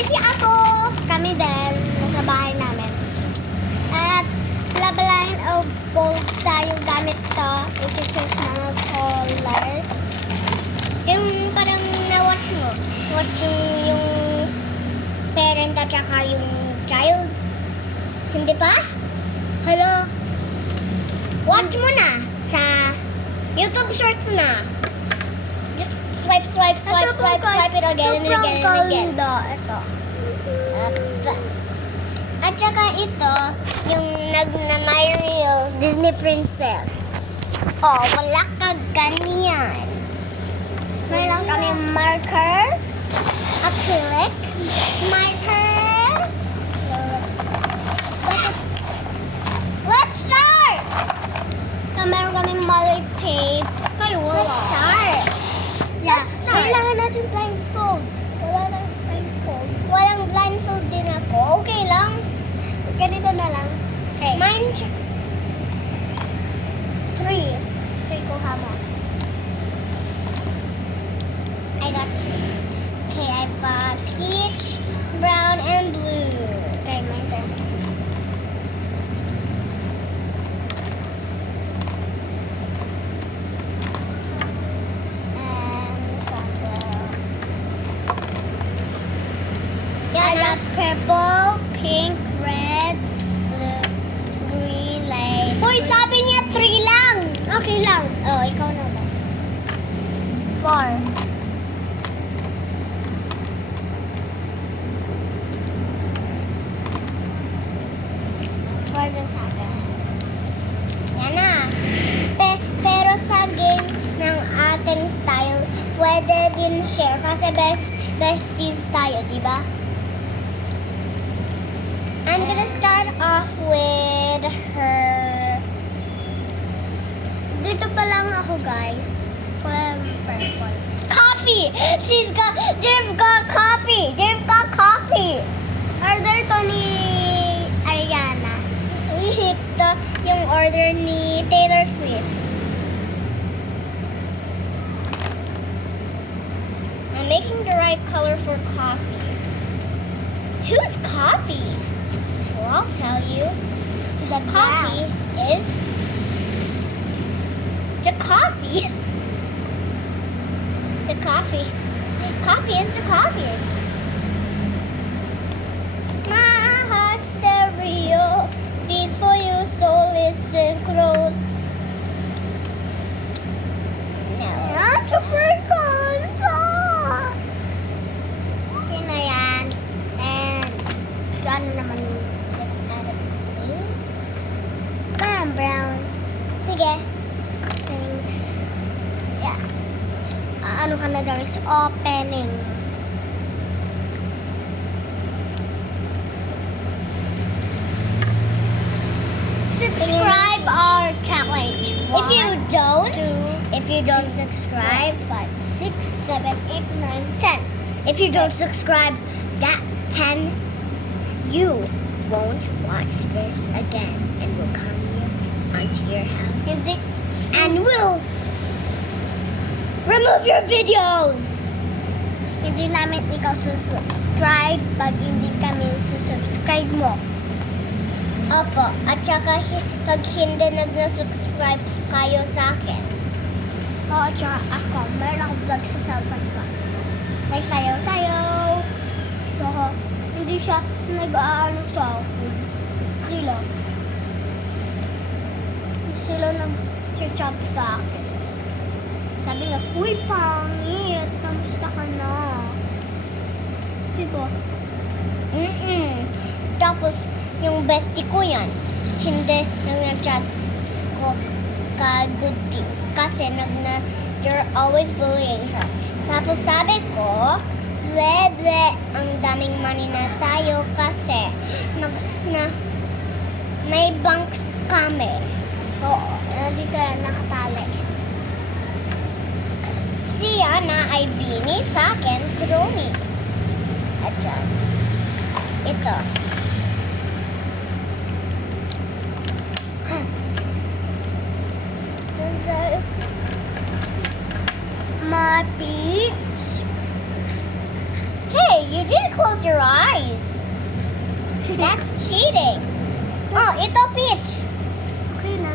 busy ako. Kami din, nasa bahay namin. At labaline of bold tayo gamit to. I-choose mga colors. Yung parang na-watch mo. Watch yung parent at saka yung child. Hindi pa? Hello? Watch mo na sa YouTube Shorts na. Just swipe it again and again and again. Ito. At saka ito, yung my real Disney princess. Oh, wala ka ganyan. Mayroon kami markers, acrylic, markers. Let's start! Meron kami mullet tape. Kayo wala. Let's start. Yeah. Let's start. Kailangan natin blindfold. Wala na blindfold. Walang blindfold din ako. Okay lang. Ganito na lang. Okay. Mine, 3. 3 kuha mo. I got 3. Okay, I've got peach, brown, and blue. Okay, my turn. I got purple, pink, red, blue, green, light. Hoy, sabi niya 3 lang. Okay lang. Oh, ikaw na ba? 4. Din sa akin. Yan na. Pero sa game ng ating style, pwede din share kasi besties tayo, di ba? I'm gonna start off with her. Dito pa lang ako, guys. Purple. Coffee! They've got coffee! They've got coffee! Order to ni Ariana. Ito yung order ni Taylor Swift. I'm making the right color for coffee. Who's coffee? Well, I'll tell you. The coffee is the coffee. The coffee. Coffee is the coffee. My heart stereo beats for you, so listen close. Now, super cool. Okay na yan. And, ano naman, let's add a blue. Parang brown. Sige. Thanks. Yeah. Ano ka na guys? Opening. Subscribe our challenge. If you don't subscribe, 5, 6, 7, 8, 9, 10. If you don't subscribe, that 10, you won't watch this again, and we'll come onto your house, and we'll remove your videos. Hindi namin ikaw subscribe pag hindi kami subscribe mo. Opo, at saka pag hindi nag-subscribe kayo sa akin. Oo, at saka ako, meron akong vlog sa cellphone ko. Nagsayaw-sayaw. So, hindi siya nag-aano sa akin. Sila nag-chat sa akin. Sabi nga, uy, pangit, kamusta ka na? Diba? Tapos, yung bestie ko yan, hindi nag-chat ko ka-good things. Kasi you're always bullying her. Tapos sabi ko, ble, ang daming money na tayo kasi may banks kami. Oo, dito nakatali. Si Yana ay bini sa akin, Chromie. At dyan, ito. My peach. Hey, you didn't close your eyes. That's cheating. Oh, ito Peach. Okay na.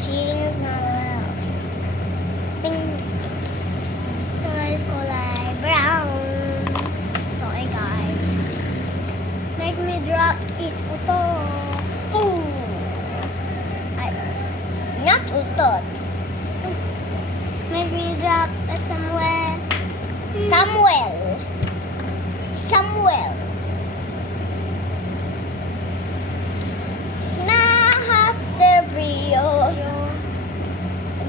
Cheating is not allowed. Bing. Ito guys, kulay brown. Sorry guys. Make me drop is uto. Ooh. Not utot. Make me drop somewhere. Samuel. Samuel. Master Brio.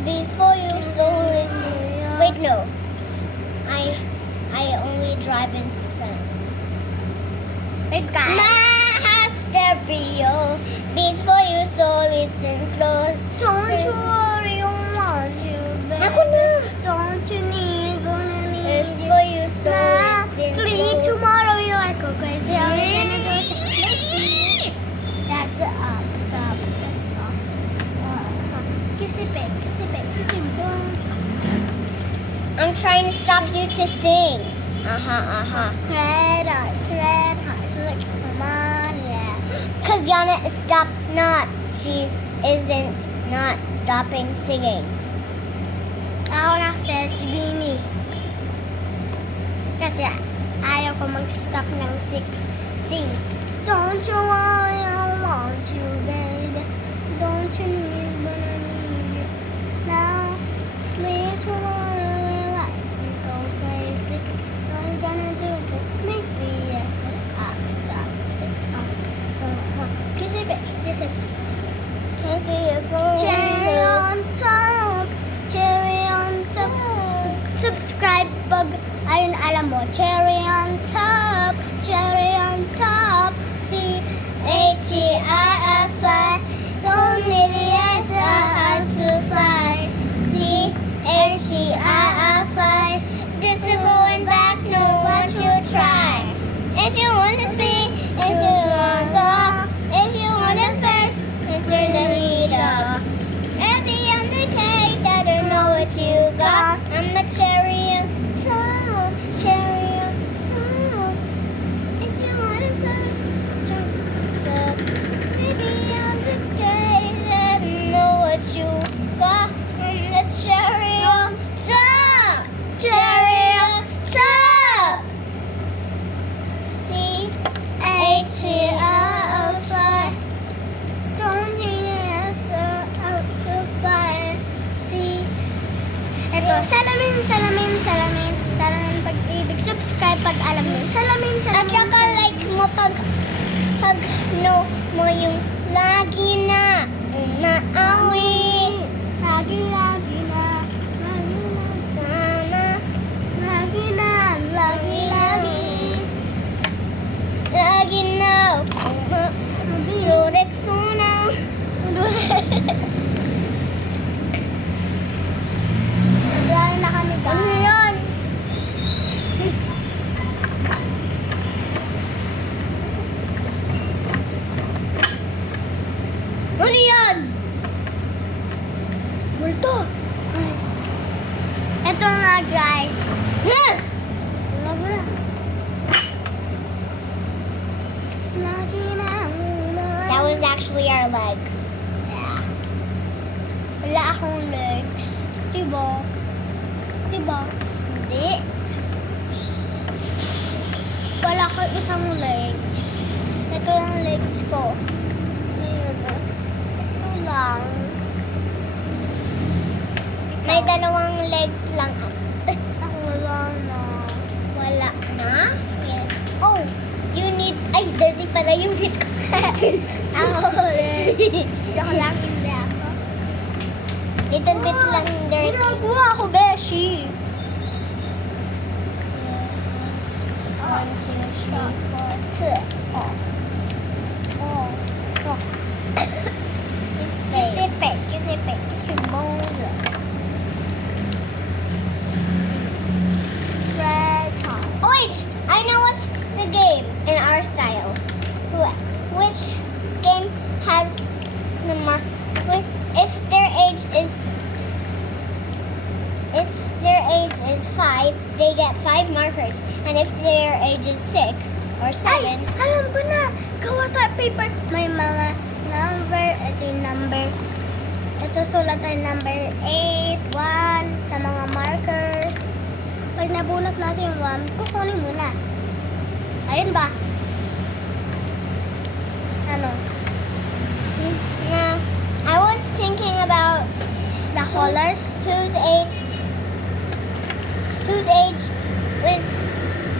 These for you, so listen. Wait, no. I only drive in sun. Wait guys. Master Brio. These for you, so listen close. Don't you worry, I want you, baby. Ako na. Don't you need, gonna It's need you. for you, so Nah, listen sleep close. tomorrow, you are go crazy. Are we gonna go to That's up, stop, stop. Kiss it, babe, kiss it, babe, kiss it, boom. I'm trying to stop you to sing. Red hearts, look, come on, yeah. Cause Yana is not. She isn't not stopping singing. Ako na si Bini. Kasi ayaw ko mag-stop ng sing. Don't you worry, I want you, baby. Don't you need, but I need you. Now, sleep tomorrow, will I go crazy? What you gonna do to make me Kiss it, baby, kiss it. Can't see your phone. Cherry on top, cherry on top. Subscribe pag, ayun alam mo, cherry on top, C-H-E-R-F-I, don't need the S, I have to fly, C-H-E-R-F-I, this is going back to what you try. If you want to see, if you want to go, if you want to first, turn the heat up. At the end of the cake, I don't know what you got. I'm a cherry on top, cherry on top. If you want to first, turn the baby on the cake, I don't know what you got. I'm a cherry on top, cherry on top. C-H-E-R-F-I. Don't need an out to fire. See? Ito, salamin pag-ibig. Subscribe pag alam mo. Salamin. At saka like mo pag no mo yung lagi na umaawi. Lagi na. Sana Lagi na. lagi na Rexona. Naglaan na kami Ano guys. yan? Ano yan? Multo. Ito nga guys. Yan! Wala. Lagi na. That was actually our legs. Yeah. Wala akong legs. Diba? Hindi. Wala akong isang legs. Ito ang legs ko. Ito lang. May dalawang legs lang. Ako wala na. Wala na? Yan. Oh, you need... Ay, dirty pala yung feet ko. Ako ulit. Joke lang, hindi ako. Little bit lang dirty. Ginagawa ako, Beshi. 1, 2, 3, 4. Oh. Sipit. Kisipit. Kisibongga. Red heart. Oh, wait! I know what's the game in our style. Which game has the mark? If their age age is 5, they get 5 markers. And if their age is 6 or 7, Ay, alam ko na. Gawa tayo paper. May mga number. Ito yung number. Ito sulat tayo number 8, 1 sa mga markers. Pag nabunot natin yung 1, kukunin mo na. Ayun ba? Ano? now I was thinking about The colors? whose age is,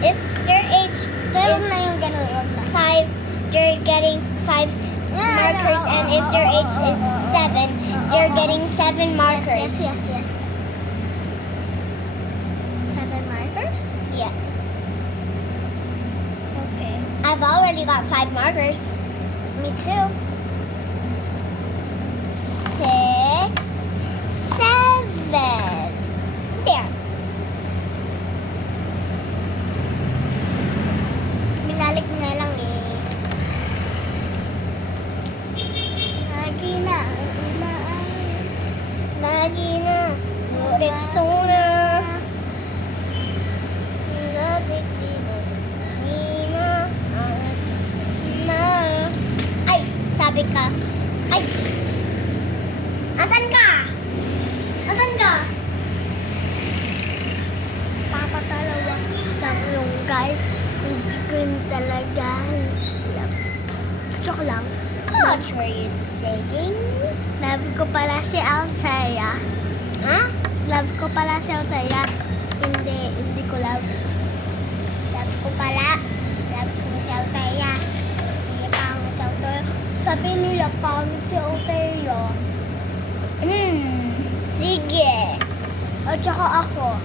if their age Pero is na yung ganun. Wag na. 5, they're getting 5 markers, and if their age is 7, they're getting 7 markers. Yes. 7 markers? Yes. Okay. I've already got 5 markers. Me too. 6, 7. There. Binalik nga lang eh. Lagi na. Lagi na. Rexona. Ay, sabi ka. Ay. Asan ka? Asan ka? Papatalawa lang yung guys. Hindi ko yun talaga alam. Joke lang. What were you saying? Love ko pala si Althea. Ha? Love ko pala si Althea. Hindi ko love. Love ko pala. Love ko si Althea. Hindi pangit si Althea. Sabi nila pangit si Althea. Sige. At saka ako.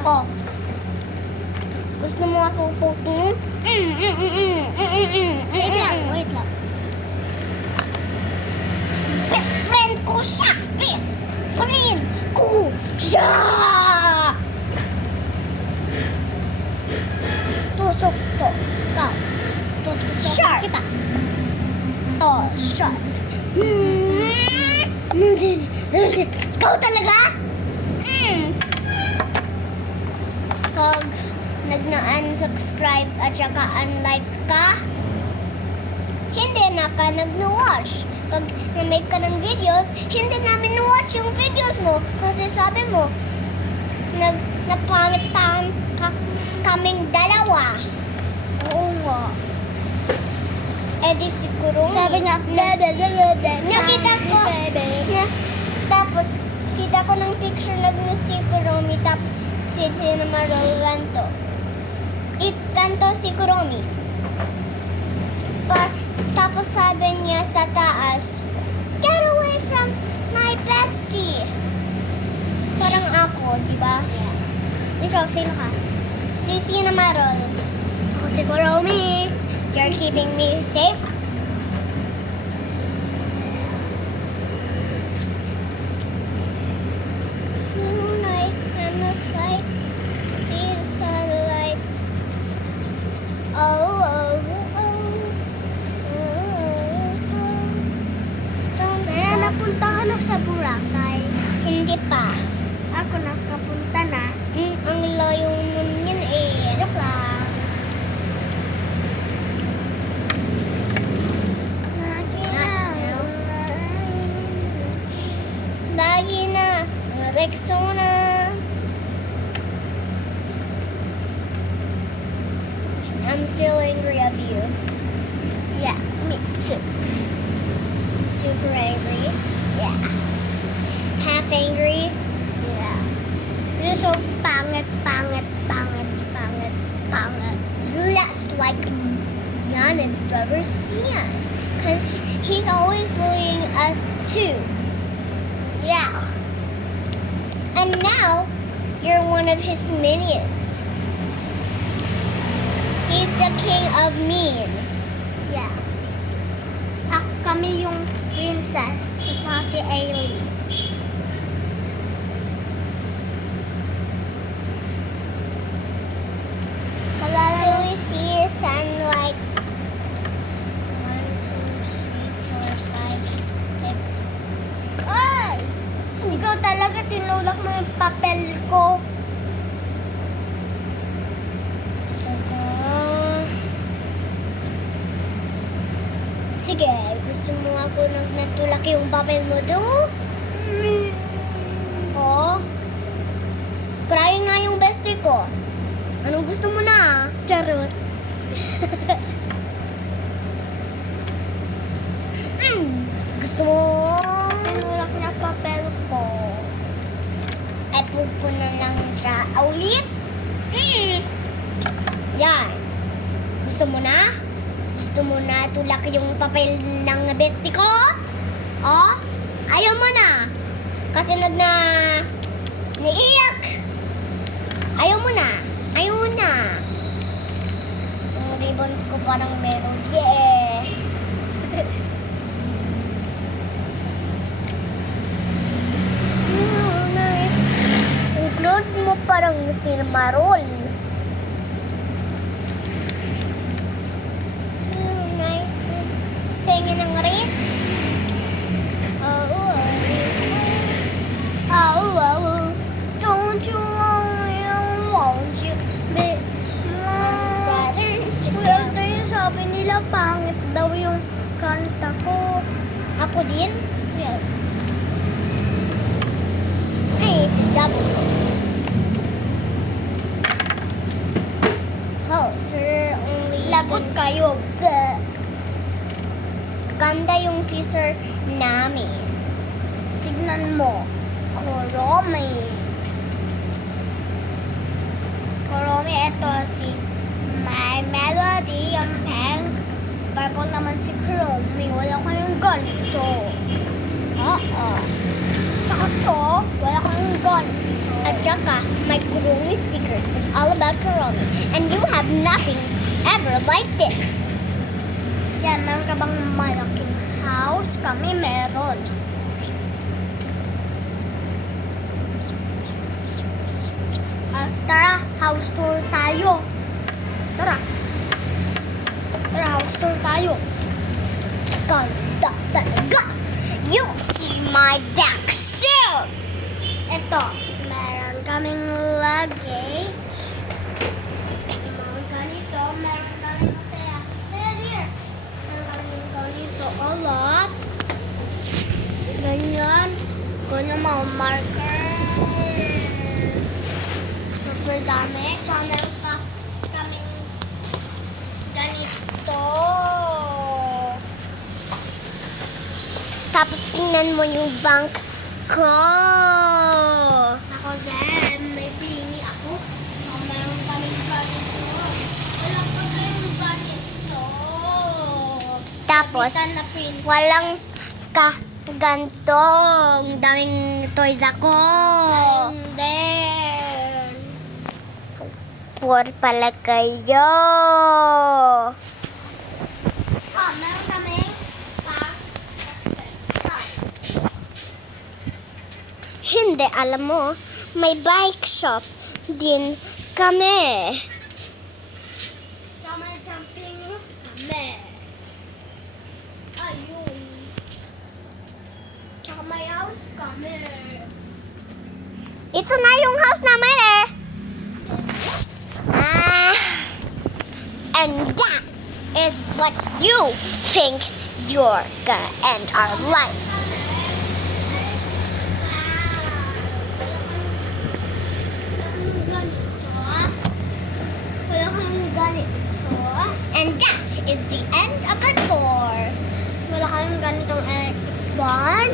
Oh. Gusto mo akong puto? Wait lang. Best friend ko siya! Best friend ko siya! Tusok to. Ikaw. Tusok Sharp. kita. Oh, sharp. Ikaw talaga? Pag nag-unsubscribe at saka unlike ka, hindi na ka nag-watch. Pag na-make ka ng videos, hindi namin na-watch yung videos mo. Kasi sabi mo, napangit kaming dalawa. Oo nga. Eh di siguro. Sabi niya, Nakita ko. Tapos, kita ko ng picture si Kuromi, tapos si Marol ganto. Kanto si Kuromi. Tapos sabi niya sa taas, get away from my bestie. Parang ako, di ba? Ikaw, sino ka? Si Sina Marol. Ako si Kuromi. You're keeping me safe? Sunlight and the light, see the sunlight. Don't Kaya stop. napunta ka na sa Boracay. Hindi pa. Ako nakapunta na. Ang layo nun yan eh. Joke lang. Lagi na. Rexona. I'm still angry of you. Yeah, me too. Super angry. Yeah. Half angry. Yeah. You're so pangit. Just like Giannis brother Sian. Because he's always bullying us too. Yeah. And now, you're one of his minions. He's the king of mean. Yeah. Kami yung princess. At saka si Aileen. Kalala Can mo we see sunlight? 1, 2, 3, 4, 5, 6. Ay! Ikaw talaga Gusto mo ako natulak yung papel mo doon? Oh. Crying nga yung bestie ko. Anong gusto mo na? Charot. Gusto mo? Tinulak niya papel ko. Ay, pupunan lang siya ulit. Yan. Gusto mo na? Gusto mo na tulak yung papel ng bestie ko? Oh? Ayaw mo na. Kasi naiiyak. Ayaw mo na. Ayaw mo na. Yung ribbons ko parang meron. Yeah. Yung clothes mo parang sinmarol. Tingin ng rin. Don't you want you be Saturn. Kuya, ito yung sabi nila, pangit daw yung kanta ko. Ako din? Yes. Ay, it's a double coat. Oh, sir, only... Lagot kayo. Bleh. Ganda yung scissor namin. Tignan mo. Kuromi. Kuromi, ito si My Melody, yung pink. Purple naman si Kuromi. Wala kayong ganito. Oo. Tsaka to, wala kayong ganito. At saka, my Kuromi stickers. It's all about Kuromi. And you have nothing ever like this. Yan, meron ka bang malaking house? Kami meron. Tara, house tour tayo. Tara. Tara, house tour tayo. Ganda talaga. You'll see my back soon. Ito, meron kaming luggage. Meron ganito, meron kaming kaya. Kaya dear. Meron kaming ganito, a lot. Ganyan. Ganyan mga marker. Super dami. Tsaka meron pa kaming ganito. Tapos tingnan mo yung bank ko. Ako din, may pini ako. Meron kaming ganito. Wala pa kayong ganito. Tapos, Kapitan na pin. walang gantong. Daming toys ako. And then, Poor pala kayo. meron kaming exercise. Hindi, alam mo, may bike shop din kami. Tsaka may jumping rope kami. Ayun. Tsaka may house kami. Ito na yung house namin eh. And that is what you think you're gonna end our life. Wala kang ganito. And that is the end of the tour. Wala kayong ganitong electric fan.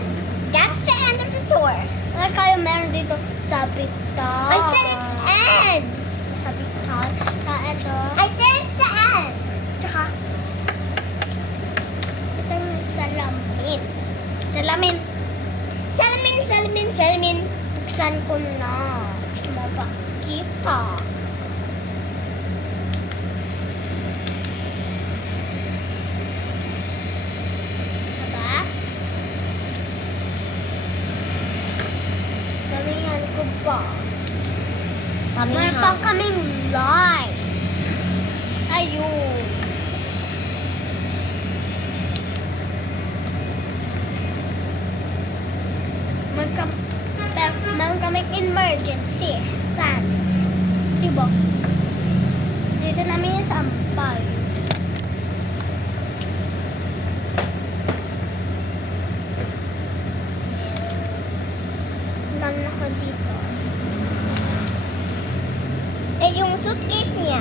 That's the end of the tour. Wala kayo meron dito sa pital. I said it's end. Sa pital. Sa ito. I said it's the end. Tsaka, ito yung salamin. Salamin. Salamin, salamin, salamin. Buksan ko na. Gusto mo ba? Kita. Diba? Galingan ko ba? May pa kaming lights. Ayun. Meron kaming emergency fan. Diba? Dito namin yung sampal. ako dito. Eh, yung suitcase niya.